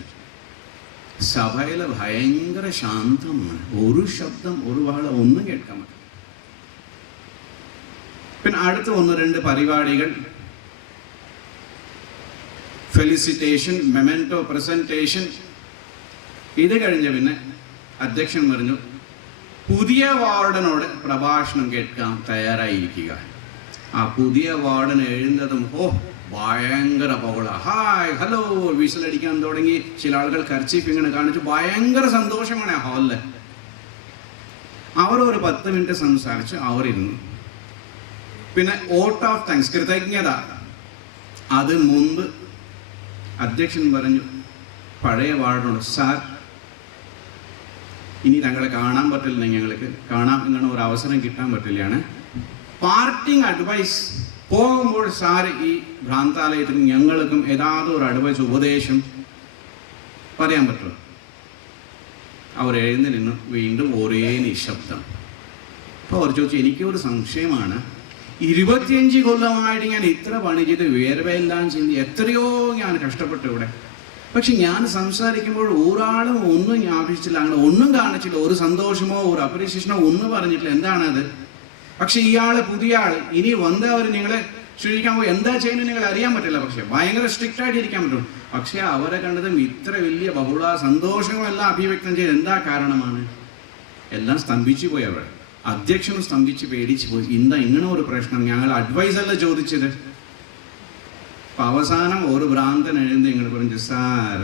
സഭയിൽ ഭയങ്കര ശാന്തമാണ്, ഒരു ശബ്ദം ഒരു ബഹളം ഒന്നും കേൾക്കാൻ പറ്റില്ല. പിന്നെ അടുത്ത 1-2 പരിപാടികൾ, ഫെലിസിറ്റേഷൻ, മെമെന്റോ പ്രസന്റേഷൻ. ഇത് കഴിഞ്ഞ പിന്നെ അധ്യക്ഷൻ പറഞ്ഞു, പുതിയ വാർഡനോട് പ്രഭാഷണം കേൾക്കാൻ തയ്യാറായിരിക്കുക. ആ പുതിയ വാർഡൻ എഴുന്നതും ഭയങ്കര പുകള, ഹായ് ഹലോ വിസിലടിക്കാൻ തുടങ്ങി. ചില ആളുകൾ കർച്ചീഫ് ഇങ്ങനെ കാണിച്ചു, ഭയങ്കര സന്തോഷമാണ് ആ ഹാളില്. അവർ ഒരു 10 മിനിറ്റ് സംസാരിച്ച് അവരിരുന്നു. പിന്നെ വോട്ട് ഓഫ് താങ്ക്സ്, കൃതജ്ഞത. അത് മുമ്പ് അധ്യക്ഷൻ പറഞ്ഞു പഴയ വാർഡിനോട്, സാർ ഇനി ഞങ്ങളെ കാണാൻ പറ്റില്ല, ഞങ്ങൾക്ക് കാണാം ഇങ്ങനെ ഒരു അവസരം കിട്ടാൻ പറ്റില്ലാണ്. പാർട്ടിങ് അഡ്വൈസ് പോകുമ്പോൾ സാർ ഈ ഭ്രാന്താലയത്തിനും ഞങ്ങൾക്കും ഏതാണ്ട് ഒരു അഡ്വൈസ്, ഉപദേശം പറയാൻ പറ്റുമോ? അവർ എഴുതി നിന്ന് വീണ്ടും ഒരേ നിശബ്ദം. അപ്പോൾ അവർ ചോദിച്ചു, എനിക്കൊരു സംശയമാണ്, 25 കൊല്ലമായിട്ട് ഞാൻ ഇത്ര പണി ചെയ്ത് വേർവെല്ലാം ചിന്തി എത്രയോ ഞാൻ കഷ്ടപ്പെട്ടു ഇവിടെ, പക്ഷെ ഞാൻ സംസാരിക്കുമ്പോൾ ഒരാളും ഒന്നും ജ്ഞാപിച്ചില്ല, അങ്ങനെ ഒന്നും കാണിച്ചില്ല, ഒരു സന്തോഷമോ ഒരു അപ്രീസിയേഷനോ ഒന്നും പറഞ്ഞിട്ടില്ല. എന്താണത്? പക്ഷെ ഇയാള് പുതിയ ആള് ഇനി വന്നവർ നിങ്ങളെ ക്ഷണിക്കാൻ പോയി എന്താ ചെയ്യുന്നത് നിങ്ങൾ അറിയാൻ പറ്റില്ല, പക്ഷെ ഭയങ്കര സ്ട്രിക്റ്റ് ആയിട്ട് ഇരിക്കാൻ പറ്റും. പക്ഷെ അവരെ കണ്ടതും ഇത്ര വലിയ ബഹുള സന്തോഷങ്ങളെല്ലാം അഭിവ്യക്തം ചെയ്ത് എന്താ കാരണമാണ്? എല്ലാം സ്തംഭിച്ചു പോയി. അവിടെ അധ്യക്ഷനും സ്തംഭിച്ച് പേടിച്ചു പോയി. എന്താ ഇങ്ങനെ ഒരു പ്രശ്നം, ഞങ്ങൾ അഡ്വൈസ് അല്ല ചോദിച്ചത്. അപ്പൊ അവസാനം ഒരു ഭ്രാന്തൻ എഴുതി നിങ്ങൾ പറഞ്ഞു, സാർ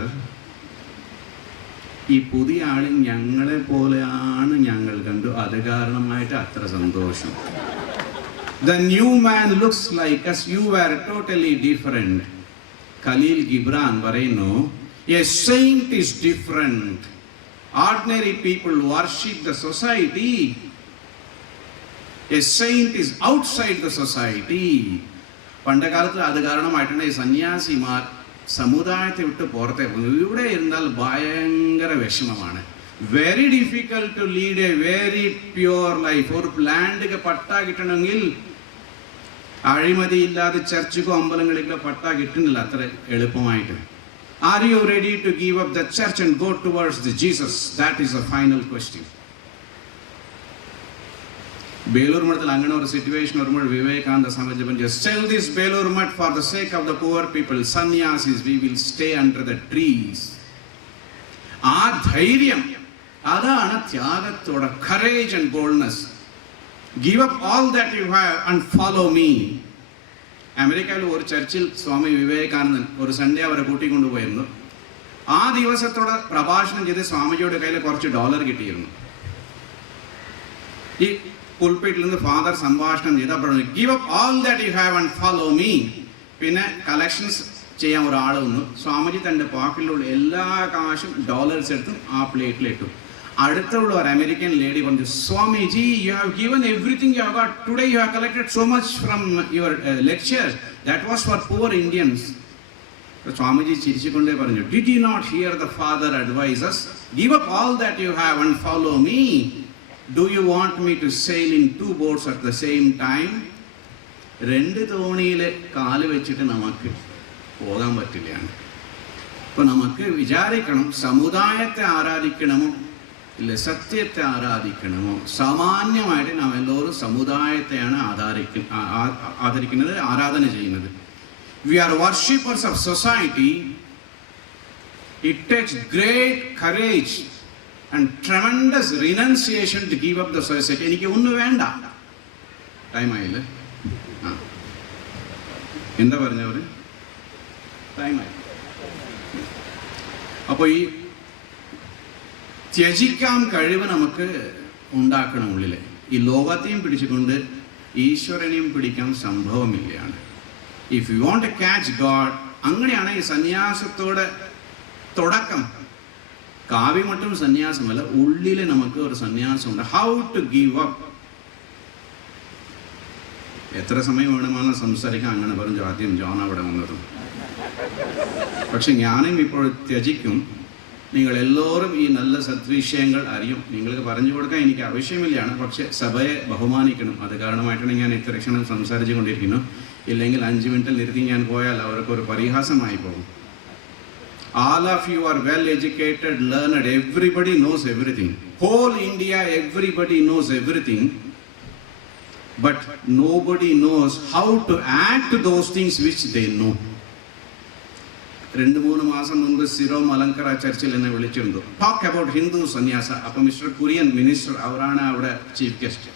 ഈ പുതിയ ആള് ഞങ്ങളെ പോലെയാണ് ഞങ്ങൾ കണ്ടു, അത് കാരണമായിട്ട് അത്ര സന്തോഷം. The new man looks like us, you were totally different. Khaleel ഗിബ്രാൻ പറയുന്നു, a saint is different. Ordinary people worship the society. A saint is outside the society. പണ്ടകാലത്ത് അത് കാരണമായിട്ടാണ് ഈ സന്യാസിമാർ സമുദായത്തെ വിട്ട് പുറത്തെ പോകുന്നത്. ഇവിടെ ഇരുന്നാൽ ഭയങ്കര വിഷമമാണ്. Very difficult to lead a very pure life. ഒരു ലാൻഡ് പട്ട കിട്ടണമെങ്കിൽ അഴിമതിയില്ലാതെ ചർച്ചക്കോ അമ്പലങ്ങളിലോ പട്ട കിട്ടുന്നില്ല അത്ര എളുപ്പമായിട്ട്. Are you ready to give up the church and go towards the Jesus? That is a final question. Belur മഠത്തിൽ അങ്ങനെ ഒരു സിറ്റുവേഷൻ വരുമ്പോൾ വിവേകാനന്ദ സ്വാമിജി പറഞ്ഞു, sell this Belur Math for the sake of the poor people. Sannyasis, we will stay under the trees. ആ ധൈര്യം, അതാണ് ത്യാഗത്തോടെ, courage and boldness. Give up all that you have and follow me. അമേരിക്കയിൽ ഒരു ചർച്ചിൽ സ്വാമി വിവേകാനന്ദൻ ഒരു സൺഡേ അവരെ കൂട്ടിക്കൊണ്ടുപോയിരുന്നു. ആ ദിവസത്തോടെ പ്രഭാഷണം ചെയ്ത് സ്വാമിജിയുടെ കയ്യിൽ കുറച്ച് $, കിട്ടിയിരുന്നു. ഈ പുൽപീറ്റിൽ നിന്ന് ഫാദർ സംഭാഷണം ചെയ്തപ്പോഴാണ്, give up all that you have and follow me. പിന്നെ കളക്ഷൻസ് ചെയ്യാൻ ഒരാൾ വന്നു. സ്വാമിജി തൻ്റെ പോക്കറ്റിലുള്ള എല്ലാ കാശും $, എടുത്തും ആ പ്ലേറ്റിലിട്ടു. അടുത്തുള്ള ഒരു അമേരിക്കൻ ലേഡി പറഞ്ഞു, Swamiji, you have given everything you have got. Today you have collected so much from your lecture. That was for poor Indians. Swamiji ചിരിച്ചുകൊണ്ടേ പറഞ്ഞു, did you not hear the father advices? Give up all that you have and follow me. Do you want me to sail in 2 boats at the same time? 2 തോണിയിൽ കാല് വെച്ചിട്ട് നമുക്ക് പോകാൻ പറ്റില്ലാണ്. അപ്പോൾ നമുക്ക് വിചാരിക്കണം, സമുദായത്തെ ആരാധിക്കണമോ ഇല്ല സത്യത്തെ ആരാധിക്കണമോ? സാമാന്യമായിട്ട് നാം എല്ലാവരും സമുദായത്തെയാണ് ആദരിക്കുന്നത്, ആരാധന ചെയ്യുന്നത്. We are worshippers of society. It takes great courage and tremendous renunciation to give up the society. എനിക്ക് ഒന്നും വേണ്ട. ടൈമായില്ലേ? എന്താ പറഞ്ഞവര്? ടൈമായി. അപ്പോൾ ഈ ത്യജിക്കാൻ കഴിവ് നമുക്ക് ഉണ്ടാക്കണം ഉള്ളില്. ഈ ലോകത്തെയും പിടിച്ചുകൊണ്ട് ഈശ്വരനെയും പിടിക്കാൻ സംഭവമില്ലാണ്. If you want to catch God, അങ്ങനെയാണ് ഈ സന്യാസത്തോടെ തുടക്കം. കാവ്യമട്ടും സന്യാസമല്ല, ഉള്ളില് നമുക്ക് ഒരു സന്യാസമുണ്ട്. How to give up. എത്ര സമയം വേണമെന്ന് സംസാരിക്കാൻ അങ്ങനെ പറഞ്ഞു ആദ്യം ജോൺ അവിടെ വന്നതും. പക്ഷെ ഞാനും ഇപ്പോൾ ത്യജിക്കും. നിങ്ങളെല്ലാവരും ഈ നല്ല സദ്വിഷയങ്ങൾ അറിയും. നിങ്ങൾക്ക് പറഞ്ഞു കൊടുക്കാൻ എനിക്ക് ആവശ്യമില്ലാണ്, പക്ഷെ സഭയെ ബഹുമാനിക്കണം. അത് കാരണമായിട്ടാണ് ഞാൻ ഇത്ര ക്ഷണം സംസാരിച്ചു കൊണ്ടിരിക്കുന്നു. ഇല്ലെങ്കിൽ 5 മിനിറ്റിൽ നിർത്തി ഞാൻ പോയാൽ അവർക്കൊരു പരിഹാസമായി പോകും. All of you are well educated, learned, everybody knows everything. Whole India, everybody knows everything. But nobody knows how to act those things which they know. 2-3 മാസം മുൻപ് സിറോ മലങ്കര ചർച്ചിൽ എന്നെ വിളിച്ചിരുന്നു. ടോക്ക് അബൌട്ട് ഹിന്ദു സന്യാസ. അപ്പം മിസ്റ്റർ കുര്യൻ മിനിസ്റ്റർ അവരാണ് അവിടെ ചീഫ് ഗസ്റ്റ്.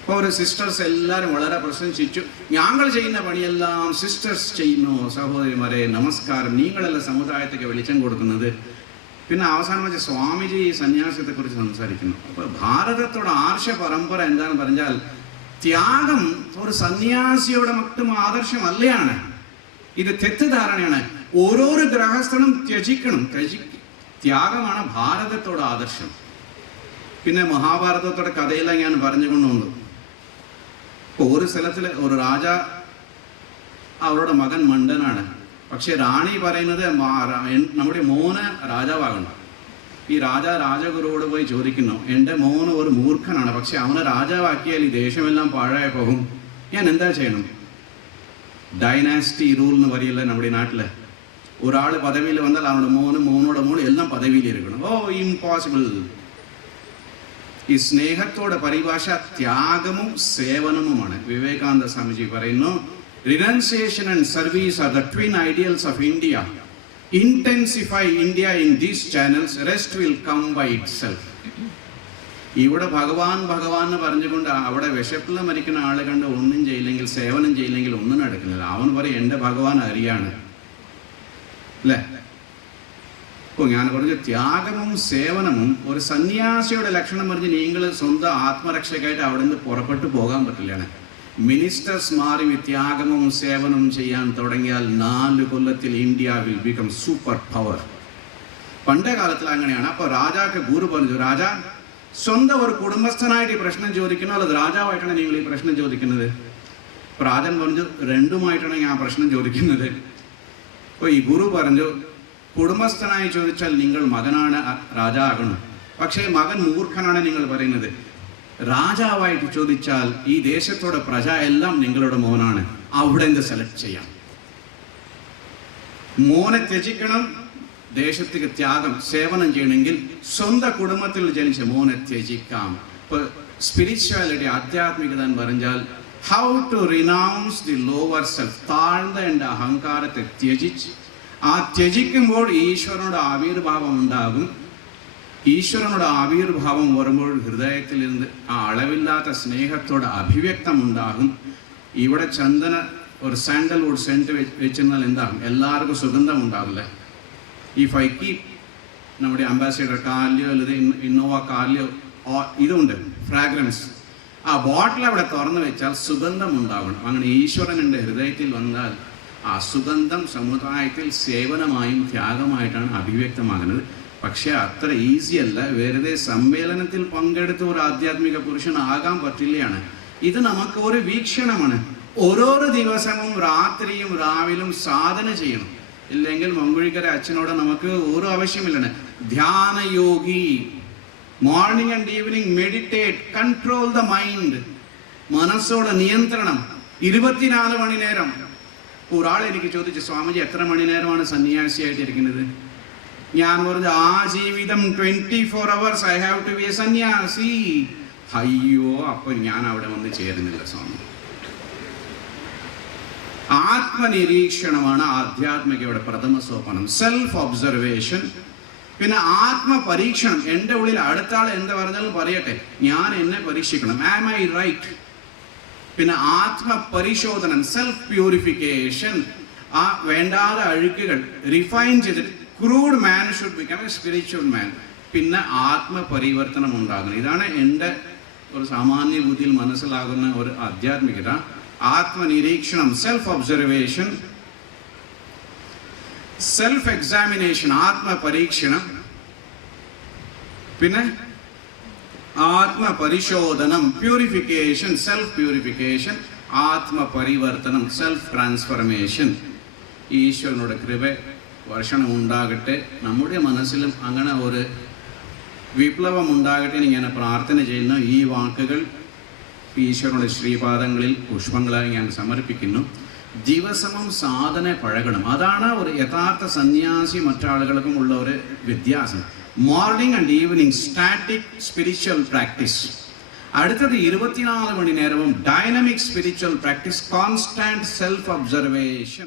അപ്പോൾ ഒരു സിസ്റ്റേഴ്സ് എല്ലാവരും വളരെ പ്രശംസിച്ചു. ഞങ്ങൾ ചെയ്യുന്ന പണിയെല്ലാം സിസ്റ്റേഴ്സ് ചെയ്യുന്നു. സഹോദരിമാരെ നമസ്കാരം, നിങ്ങളെല്ലാം സമുദായത്തേക്ക് വെളിച്ചം കൊടുക്കുന്നത്. പിന്നെ അവസാനം വെച്ച് സ്വാമിജി സന്യാസത്തെക്കുറിച്ച് സംസാരിക്കുന്നു. അപ്പോൾ ഭാരതത്തോടെ ആർഷ പരമ്പര എന്താണെന്ന് പറഞ്ഞാൽ ത്യാഗം ഒരു സന്യാസിയുടെ മറ്റും ആദർശമല്ലയാണ്. ഇത് തെറ്റിദ്ധാരണയാണ്. ഓരോരോ ഗ്രഹസ്ഥനും ത്യജിക്കണം. ത്യാഗമാണ് ഭാരതത്തോടെ ആദർശം. പിന്നെ മഹാഭാരതത്തോടെ കഥയെല്ലാം ഞാൻ പറഞ്ഞുകൊണ്ട് വന്നു. ഇപ്പോൾ ഒരു സ്ഥലത്തിൽ ഒരു രാജ, അവരുടെ മകൻ മണ്ടനാണ്. പക്ഷെ റാണി പറയുന്നത് നമ്മുടെ മോന് രാജാവാകണം. ഈ രാജഗുരുവോട് പോയി ചോദിക്കുന്നു, എൻ്റെ മോന് ഒരു മൂർഖനാണ്, പക്ഷെ അവനെ രാജാവാക്കിയാൽ ഈ ദേശമെല്ലാം പാഴായി പോകും, ഞാൻ എന്താ ചെയ്യണം? ഡൈനാസ്റ്റി റൂൾ എന്ന് പറയില്ല നമ്മുടെ നാട്ടിൽ. ഒരാൾ പദവിയിൽ വന്നാൽ അവരുടെ മോനോടെ മോൾ എല്ലാം പദവിയിലിരിക്കണം. ഓ ഇംപോസിബിൾ. ഈ സ്നേഹത്തോടെ പരിഭാഷ ത്യാഗവും സേവനവുമാണ്. വിവേകാനന്ദ സ്വാമിജി പറയുന്നു, renunciation and service are the twin ideals of India. Intensify India in these channels, rest will come by itself. ഇവിടെ ഭഗവാൻ എന്ന് പറഞ്ഞുകൊണ്ട് അവിടെ വിശപ്പിൽ മരിക്കുന്ന ആളെ കണ്ട് ഒന്നും ചെയ്യില്ലെങ്കിൽ, സേവനം ചെയ്യില്ലെങ്കിൽ ഒന്നും നടക്കുന്നില്ല. അവൻ പറയും എൻ്റെ ഭഗവാൻ അറിയാണ് അല്ലേ. ഇപ്പോൾ ഞാൻ പറഞ്ഞു ത്യാഗവും സേവനവും ഒരു സന്യാസിയുടെ ലക്ഷണം പറഞ്ഞ് നിങ്ങൾ സ്വന്തം ആത്മരക്ഷയ്ക്കായിട്ട് അവിടെ നിന്ന് പുറപ്പെട്ടു പോകാൻ പറ്റില്ലാണ്. മിനിസ്റ്റേഴ്സ് മാറി ത്യാഗവും സേവനവും ചെയ്യാൻ തുടങ്ങിയാൽ 4 കൊല്ലത്തിൽ India will become super power. പണ്ടേ കാലത്തിൽ അങ്ങനെയാണ്. അപ്പോൾ രാജാക്ക് ഗുരു പറഞ്ഞു, രാജാ സ്വന്തം ഒരു കുടുംബസ്ഥനായിട്ട് ഈ പ്രശ്നം ചോദിക്കുന്നു, അല്ലത് രാജാവായിട്ടാണ് നിങ്ങൾ ഈ പ്രശ്നം ചോദിക്കുന്നത്? രാജൻ പറഞ്ഞു, രണ്ടുമായിട്ടാണ് ഞാൻ പ്രശ്നം ചോദിക്കുന്നത്. അപ്പോൾ ഈ ഗുരു പറഞ്ഞു, കുടുംബസ്ഥനായി ചോദിച്ചാൽ നിങ്ങൾ മകനാണ് രാജാകണം, പക്ഷേ മകൻ മൂർഖനാണ് നിങ്ങൾ പറയുന്നത്. രാജാവായിട്ട് ചോദിച്ചാൽ ഈ ദേശത്തോടെ പ്രജ എല്ലാം നിങ്ങളുടെ മോനാണ്, അവിടെ എന്ത് സെലക്ട് ചെയ്യാം? മോനെ ത്യജിക്കണം, ദേശത്തേക്ക് ത്യാഗം സേവനം ചെയ്യണമെങ്കിൽ സ്വന്തം കുടുംബത്തിൽ ജനിച്ച മോനെ ത്യജിക്കാം. ഇപ്പോൾ സ്പിരിച്വാലിറ്റി ആധ്യാത്മികത എന്ന് പറഞ്ഞാൽ how to renounce the lower self. താഴ്ന്ന എൻ്റെ അഹങ്കാരത്തെ ത്യജിച്ച്, ആ ത്യജിക്കുമ്പോൾ ഈശ്വരനോട് ആവിർഭാവം ഉണ്ടാകും. ഈശ്വരനോട് ആവിർഭാവം വരുമ്പോൾ ഹൃദയത്തിൽ നിന്ന് ആ അളവില്ലാത്ത സ്നേഹത്തോടെ അഭിവ്യക്തം ഉണ്ടാകും. ഇവിടെ ചന്ദന ഒരു സാൻഡൽവുഡ് സെൻറ്റ് വെച്ചിരുന്നാൽ എന്താകും? എല്ലാവർക്കും സുഗന്ധം ഉണ്ടാവില്ല. ഇഫ് ഐ കീപ് നമ്മുടെ അംബാസിഡർ കാർലിയോ അല്ലെങ്കിൽ ഇന്നോവ കാർലിയോ ഇതുണ്ട് ഫ്രാഗ്രൻസ്, ആ ബോട്ടിൽ അവിടെ തുറന്നു വെച്ചാൽ സുഗന്ധം ഉണ്ടാകണം. അങ്ങനെ ഈശ്വരൻ എൻ്റെ ഹൃദയത്തിൽ വന്നാൽ ആ സുഗന്ധം സമുദായത്തിൽ സേവനമായും ത്യാഗമായിട്ടാണ് അഭിവ്യക്തമാകുന്നത്. പക്ഷെ അത്ര ഈസി അല്ല. വെറുതെ സമ്മേളനത്തിൽ പങ്കെടുത്ത ഒരു ആധ്യാത്മിക പുരുഷനാകാൻ പറ്റില്ലയാണ്. ഇത് നമുക്ക് ഒരു വീക്ഷണമാണ്. ഓരോരോ ദിവസവും രാത്രിയും രാവിലും സാധന ചെയ്യണം. ഇല്ലെങ്കിൽ മങ്കുഴിക്കര അച്ഛനോട് നമുക്ക് ഒരു ആവശ്യമില്ലാണ്. ധ്യാനയോഗി, morning and evening meditate, control the mind. മനസ്സോടെ നിയന്ത്രണം 24 മണി നേരം. ഒരാൾ എനിക്ക് ചോദിച്ചു, സ്വാമിജി എത്ര മണി നേരമാണ് സന്യാസിയായിട്ടിരിക്കുന്നത്? ഞാൻ പറഞ്ഞു, ആ ജീവിതം 24 hours I have to be a sanyasi. അയ്യോ, അപ്പോൾ ഞാൻ അവിടെ വന്ന് ചേരുന്നില്ല സ്വാമി. ആത്മനിരീക്ഷണമാണ് ആധ്യാത്മികയുടെ പ്രഥമ സോപാനം. സെൽഫ് ഒബ്സർവേഷൻ, പിന്നെ ആത്മപരീക്ഷണം. എൻ്റെ ഉള്ളിൽ അടുത്ത ആൾ എന്ത് പറഞ്ഞാലും പറയട്ടെ, ഞാൻ എന്നെ പരീക്ഷിക്കണം. Am I right? പിന്നെ ആത്മപരിശോധനം, സെൽഫ് പ്യൂരിഫിക്കേഷൻ. ആ വേണ്ടാതെ അഴുക്കുകൾ റിഫൈൻ ചെയ്തിട്ട് crude man should become A spiritual മാൻ. പിന്നെ ആത്മപരിവർത്തനം ഉണ്ടാകുന്നു. ഇതാണ് എൻ്റെ ഒരു സാമാന്യ ബുദ്ധിയിൽ മനസ്സിലാകുന്ന ഒരു ആധ്യാത്മികത. ആത്മനിരീക്ഷണം, സെൽഫ് ഒബ്സർവേഷൻ, സെൽഫ് എക്സാമിനേഷൻ, ആത്മപരീക്ഷണം, പിന്നെ ആത്മപരിശോധനം, പ്യൂരിഫിക്കേഷൻ, സെൽഫ് പ്യൂരിഫിക്കേഷൻ, ആത്മപരിവർത്തനം, സെൽഫ് ട്രാൻസ്ഫർമേഷൻ. ഈശ്വരനോട് കൃപ വർഷണം ഉണ്ടാകട്ടെ, നമ്മുടെ മനസ്സിലും അങ്ങനെ ഒരു വിപ്ലവം ഉണ്ടാകട്ടെ എന്ന് ഞാൻ പ്രാർത്ഥന ചെയ്യുന്നു. ഈ വാക്കുകൾ ഈശ്വരയുടെ ശ്രീപാദങ്ങളിൽ പുഷ്പങ്ങളായി ഞാൻ സമർപ്പിക്കുന്നു. ദിവസവും സാധന പഴകണം. അതാണ് ഒരു യഥാർത്ഥ സന്യാസി മറ്റാളുകൾക്കും ഉള്ള ഒരു വ്യത്യാസം. Morning and evening static spiritual practice. അടുത്തത് 24 മണി നേരവും dynamic spiritual practice, constant self observation.